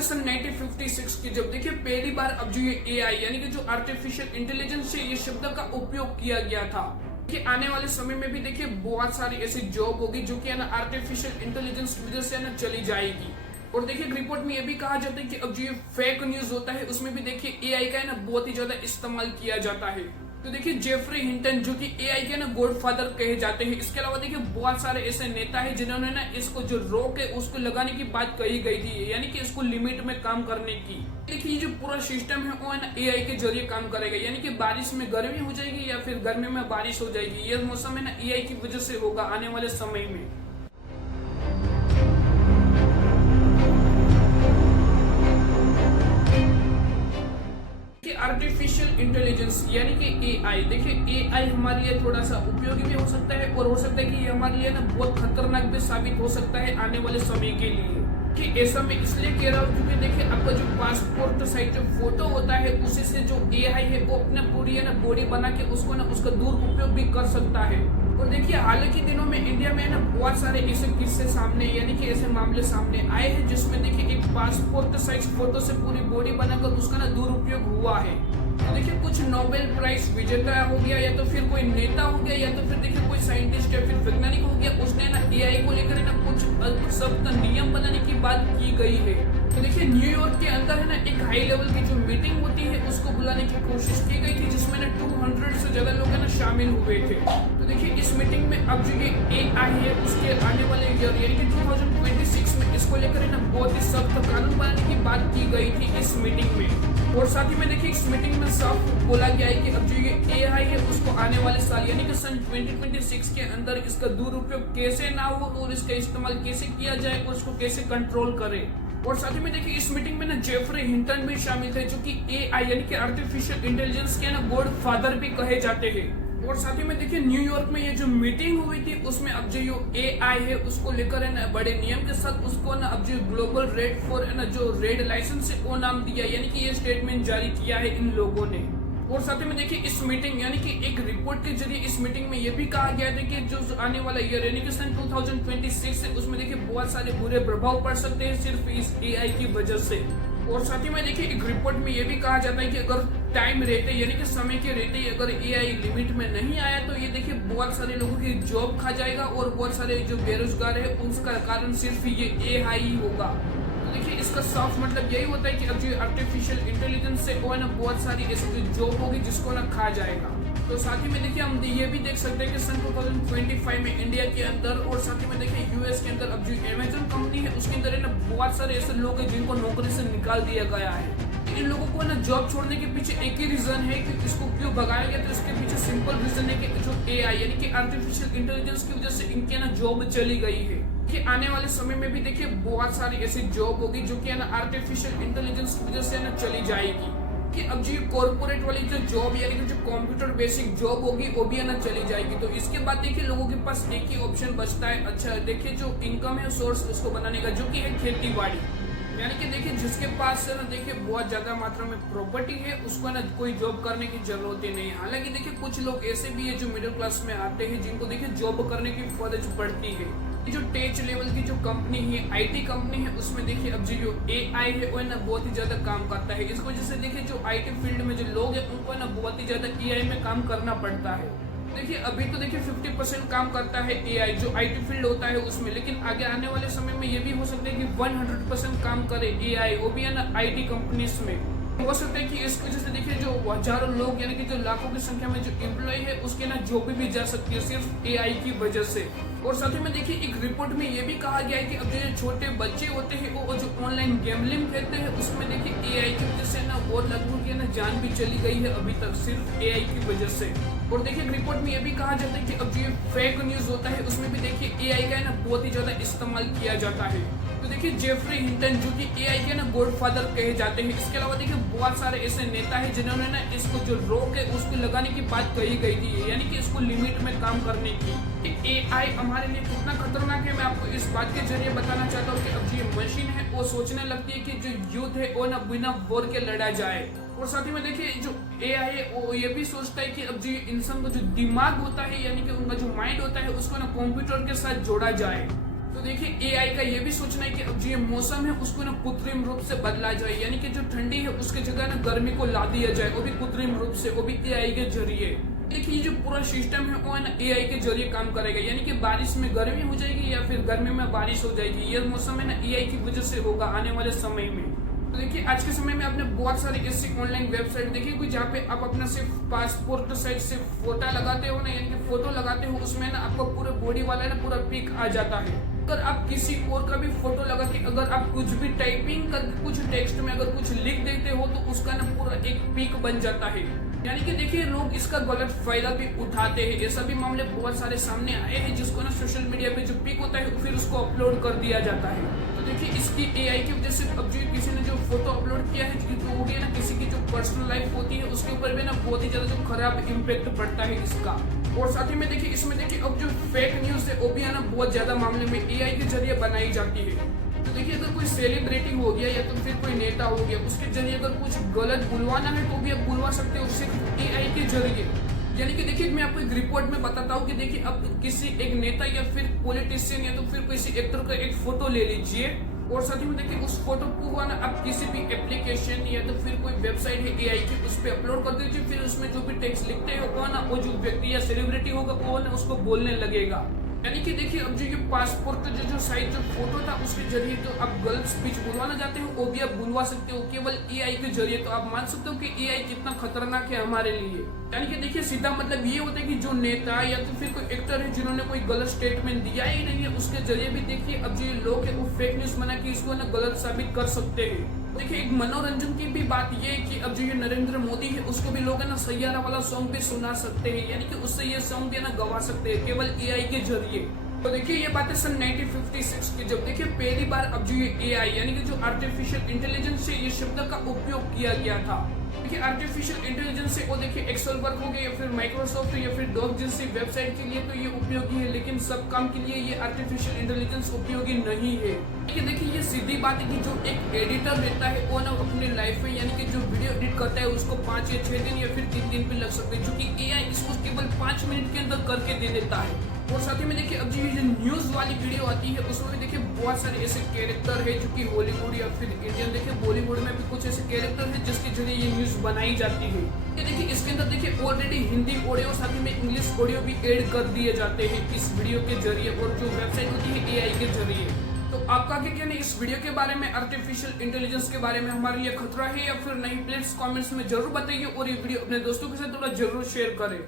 है सन 1956 की, जब देखिए पहली बार अब जो ये एआई यानी कि जो आर्टिफिशियल इंटेलिजेंस है, ये शब्द का उपयोग किया गया था कि आने वाले समय में भी देखिए बहुत सारी ऐसी जॉब होगी जो कि है ना आर्टिफिशियल इंटेलिजेंस की वजह से है ना चली जाएगी। और देखिए रिपोर्ट में ये भी कहा जाता है कि अब जो ये फेक न्यूज होता है उसमें भी देखिए एआई का है ना बहुत ही ज्यादा इस्तेमाल किया जाता है। तो देखिए जेफरी हिंटन जो कि एआई के ना गॉडफादर कहे जाते हैं, इसके अलावा देखिए बहुत सारे ऐसे नेता है जिन्होंने ना इसको जो रोक है उसको लगाने की बात कही गई थी, यानी कि इसको लिमिट में काम करने की। देखिए ये जो पूरा सिस्टम है वो है ना एआई के जरिए काम करेगा, यानी कि बारिश में गर्मी हो जाएगी या फिर गर्मी में बारिश हो जाएगी। ये मौसम है ना एआई की वजह से होगा आने वाले समय में। आर्टिफिशियल इंटेलिजेंस यानी कि एआई, देखिए एआई हमारे लिए थोड़ा सा उपयोगी भी हो सकता है और हो सकता है कि ये हमारे लिए ना बहुत खतरनाक भी साबित हो सकता है आने वाले समय के लिए। कि ऐसा मैं इसलिए कह रहा हूँ क्योंकि देखिए आपका जो पासपोर्ट साइज जो फोटो होता है उसी से जो एआई है वो अपने पूरी है ना बॉडी बना के उसको ना उसका दुरुपयोग भी कर सकता है। और देखिए हाल के दिनों में इंडिया में ना बहुत सारे ऐसे किस्से सामने यानी कि ऐसे मामले सामने आए हैं जिसमें देखिए एक पासपोर्ट साइज फोटो से पूरी बॉडी बनाकर उसका ना दुरुपयोग हुआ है। तो देखिए कुछ नोबेल प्राइज विजेता हो गया या तो फिर कोई नेता हो गया या तो फिर देखिए कोई साइंटिस्ट या फिर वैज्ञानिक हो गया, उसने ना एआई को लेकर ना कुछ सख्त नियम बनाने की बात की गई है। तो देखिए न्यूयॉर्क के अंदर है ना एक हाई लेवल की जो मीटिंग होती है उसको बुलाने की कोशिश की गई थी जिसमें ना 200 से ज्यादा लोग है ना शामिल हुए थे। तो देखिए इस मीटिंग में अब जो ये एआई है उसके आने वाले ईयर यानी कि 2026 में इसको लेकर है ना बहुत ही सख्त कानून बनाने की बात की गई थी इस मीटिंग में। और साथ ही में देखिए इस मीटिंग में साफ बोला गया है कि अब जो ये एआई है उसको आने वाले साल यानी कि सन 2026 के अंदर इसका दुरुपयोग कैसे ना हो और इसका इस्तेमाल कैसे किया जाए और इसको कैसे कंट्रोल करे। और साथ ही में देखिए इस मीटिंग में ना जेफरी हिंटन भी शामिल थे जो कि एआई यानी कि आर्टिफिशियल इंटेलिजेंस के ना गॉड फादर भी कहे जाते हैं। और साथ ही में देखिए न्यूयॉर्क में ये जो मीटिंग हुई थी उसमें अब जो एआई है उसको लेकर है ना बड़े नियम के साथ उसको ना अब जो ग्लोबल रेड फॉर है ना जो रेड लाइसेंस है वो नाम दिया, यानी कि ये स्टेटमेंट जारी किया है इन लोगों ने। और साथ ही में देखिए इस मीटिंग यानी कि एक रिपोर्ट के जरिए इस मीटिंग में ये भी कहा गया था कि जो आने वाला ईयर यानी कि सन 2026 है उसमें देखिए बहुत सारे बुरे प्रभाव पड़ सकते हैं सिर्फ इस एआई की वजह से। और साथ ही में देखिए एक रिपोर्ट में ये भी कहा जाता है कि अगर टाइम रहते यानी कि समय के रहते अगर एआई लिमिट में नहीं आया तो ये देखिए बहुत सारे लोगों की जॉब खा जाएगा और बहुत सारे जो बेरोजगार है उसका कारण सिर्फ ये एआई ही होगा। तो देखिए इसका साफ मतलब यही होता है कि अब जो आर्टिफिशियल इंटेलिजेंस से वो है ना बहुत सारी ऐसी जॉब होगी जिसको ना खा जाएगा। तो साथ ही में देखिए हम ये भी देख सकते हैं कि सन 2025 में इंडिया के अंदर और साथ ही में देखिए यूएस के अंदर अब जो अमेजन कंपनी है उसके अंदर है ना बहुत सारे ऐसे लोग हैं जिनको नौकरी से निकाल दिया गया है। इन लोगों को ना जॉब छोड़ने के पीछे एक ही रीजन है कि इसको क्यों भगाया गया, तो इसके पीछे सिंपल रीजन है कि जो एआई यानी कि आर्टिफिशियल इंटेलिजेंस की वजह से इनके ना जॉब चली गई है। कि आने वाले समय में भी देखिए बहुत सारी ऐसी जॉब होगी जो कि ना आर्टिफिशियल इंटेलिजेंस की वजह से ना चली जाएगी। कि अब जो कॉर्पोरेट वाली जो जॉब यानी कि जो कंप्यूटर बेसिक जॉब होगी वो भी है ना चली जाएगी। तो इसके बाद देखिए लोगों के पास एक ही ऑप्शन बचता है, अच्छा देखिए जो इनकम है सोर्स उसको बनाने का, जो कि है खेती बाड़ी। यानी कि देखिए जिसके पास है ना देखिए बहुत ज्यादा मात्रा में प्रॉपर्टी है उसको ना कोई जॉब करने की जरूरत ही नहीं है। हालांकि देखिए कुछ लोग ऐसे भी है जो मिडिल क्लास में आते हैं जिनको देखिए जॉब करने की फर्ज पड़ती है। जो टेच लेवल की जो कंपनी है आईटी कंपनी है उसमें देखिए अब जो एआई है वो ना बहुत ही ज्यादा काम करता है। इस वजह से देखिए जो आईटी फील्ड में जो लोग हैं उनको ना बहुत ही ज्यादा एआई में काम करना पड़ता है। देखिए अभी तो देखिए 50% काम करता है एआई जो आईटी फील्ड होता है उसमें, लेकिन आगे आने वाले समय में ये भी हो सकता है कि 100% काम करे एआई, वो भी है ना आईटी कंपनीज में। हो सकता है कि इस वजह से देखिए जो हजारों लोग यानी कि जो लाखों की संख्या में जो एम्प्लॉय है उसके ना जॉब भी जा सकती है सिर्फ एआई की वजह से। और साथ ही में देखिए एक रिपोर्ट में ये भी कहा गया है कि अब जो छोटे बच्चे होते हैं वो जो ऑनलाइन गैम्बलिंग खेलते हैं उसमें देखिए एआई की वजह से ना बहुत लोगों की ना जान भी चली गई है अभी तक सिर्फ एआई की वजह से। और देखिए रिपोर्ट में ये भी कहा जाता है कि अब जो फेक न्यूज होता है उसमें भी देखिए एआई का ना बहुत ही ज्यादा इस्तेमाल किया जाता है। तो देखिए जेफरी हिंटन जो कि एआई के ना गॉडफादर कहे जाते हैं, इसके अलावा देखिए बहुत सारे ऐसे नेता है जिन्होंने ना इसको जो रोक है उसको लगाने की बात कही गई थी, यानी कि इसको लिमिट में काम करने की। एआई हमारे लिए कितना खतरनाक है मैं आपको इस बात के जरिए बताना चाहता हूँ कि अब जो मशीन है वो सोचने लगती है कि जो युद्ध है वो ना बिना वॉर के लड़ा जाए। और साथ ही में देखिए जो एआई है वो ये भी सोचता है कि अब जो इंसान का जो दिमाग होता है यानी कि उनका जो माइंड होता है उसको ना कंप्यूटर के साथ जोड़ा जाए। तो देखिए एआई का ये भी सोचना है कि अब जो ये मौसम है उसको ना कृत्रिम रूप से बदला जाए, यानी कि जो ठंडी है उसके जगह ना गर्मी को ला दिया जाए, वो भी कृत्रिम रूप से, वो भी एआई के जरिए। देखिए ये जो पूरा सिस्टम है वो है ना एआई के जरिए काम करेगा, यानी कि बारिश में गर्मी हो जाएगी या फिर गर्मी में बारिश हो जाएगी। ये मौसम है ना एआई की वजह से होगा आने वाले समय में। तो देखिए आज के समय में आपने बहुत सारी ऐसी ऑनलाइन वेबसाइट देखी कोई जहाँ पे आप अपना सिर्फ पासपोर्ट साइज से फोटो लगाते हो ना, यानी कि फोटो लगाते हो, उसमें ना आपका पूरा बॉडी वाला ना पूरा पिक आ जाता है। अगर आप किसी और का भी फोटो लगा के अगर आप कुछ भी टाइपिंग कर कुछ टेक्स्ट में अगर कुछ लिख देते हो तो उसका ना पूरा एक पिक बन जाता है। यानी कि देखिए लोग इसका गलत फायदा भी उठाते हैं। ऐसा भी मामले बहुत सारे सामने आए हैं जिसको ना सोशल मीडिया पे जो पिक होता है फिर उसको अपलोड कर दिया जाता है। तो देखिए इसकी एआई की वजह से अब जो किसी ने जो फोटो अपलोड किया है जो हो गया ना किसी की जो पर्सनल लाइफ होती है उसके ऊपर भी ना बहुत ही ज्यादा जो खराब इम्पैक्ट पड़ता है इसका। और साथ ही में देखिए इसमें देखिए अब जो फेक न्यूज है वो भी है ना बहुत ज्यादा मामले में एआई के जरिए बनाई जाती है। तो देखिए अगर कोई सेलिब्रिटी हो गया या तो फिर कोई नेता हो गया उसके जरिए अगर कुछ गलत बुलवाना है तो भी आप बुलवा सकते हो सिर्फ एआई के जरिए। यानी कि देखिए मैं आपको एक रिपोर्ट में बताता हूँ कि देखिए अब किसी एक नेता या फिर पॉलिटिशियन या तो फिर किसी एक्टर का एक फोटो ले लीजिए और साथ ही में देखिए उस फोटो को ना आप किसी भी एप्लीकेशन या तो फिर कोई वेबसाइट है एआई की उस पर अपलोड कर दीजिए। फिर उसमें जो भी टेक्स्ट लिखते हो वो ना वो जो व्यक्ति या सेलिब्रिटी होगा वो ना उसको बोलने लगेगा। यानी कि देखिए अब जो ये पासपोर्ट का जो साइज जो फोटो था उसके जरिए तो आप गलत स्पीच बुलवाना चाहते हो वो भी आप बुलवा सकते हो केवल एआई के जरिए। तो आप मान सकते हो कि एआई कितना खतरनाक है हमारे लिए। यानी कि देखिए सीधा मतलब ये होता है कि जो नेता या तो फिर कोई एक्टर है जिन्होंने कोई गलत स्टेटमेंट दिया ही नहीं है उसके जरिए भी देखिए अब जो लोग है वो फेक न्यूज बना के इसको ना गलत साबित कर सकते हैं। देखिए एक मनोरंजन की भी बात ये है कि अब जो ये नरेंद्र मोदी है उसको भी लोग है ना सैयारा वाला सॉन्ग भी सुना सकते हैं, यानी कि उससे ये सॉन्ग भी है ना गवा सकते हैं केवल एआई के जरिए। तो देखिए ये बात है सन 1956 की जब देखिए पहली बार अब जो ये एआई यानी कि जो आर्टिफिशियल इंटेलिजेंस से ये शब्द का उपयोग किया गया था। देखिए आर्टिफिशियल इंटेलिजेंस से वो देखिए एक्सेल वर्क हो गया या फिर माइक्रोसॉफ्ट या फिर डॉक जैसी वेबसाइट के लिए तो ये उपयोगी है, लेकिन सब काम के लिए ये आर्टिफिशियल इंटेलिजेंस उपयोगी नहीं है। देखिए ये सीधी बात है कि जो एक एडिटर रहता है वो ना अपनी लाइफ में यानी कि जो वीडियो एडिट करता है उसको 5 या 6 दिन या फिर 3 दिन भी लग सकते हैं, जो कि एआई इसको केवल 5 मिनट के अंदर करके दे देता है। और साथ ही में देखिए अब जो ये न्यूज वाली वीडियो आती है उसमें भी देखिए बहुत सारे ऐसे कैरेक्टर है जो कि हॉलीवुड या फिर इंडियन देखिए बॉलीवुड में भी कुछ ऐसे कैरेक्टर है जिसके जरिए ये न्यूज बनाई जाती है। ये देखिए इसके अंदर देखिए ऑलरेडी हिंदी ऑडियो साथ ही में इंग्लिश ऑडियो भी ऐड कर दिए जाते हैं इस वीडियो के जरिए और जो वेबसाइट होती है एआई के जरिए। तो आपका क्या कहना है इस वीडियो के बारे में, आर्टिफिशियल इंटेलिजेंस के बारे में हमारे लिए खतरा है या फिर नहीं? प्लीज कमेंट्स में जरूर बताइए और ये वीडियो अपने दोस्तों के साथ थोड़ा जरूर शेयर करें।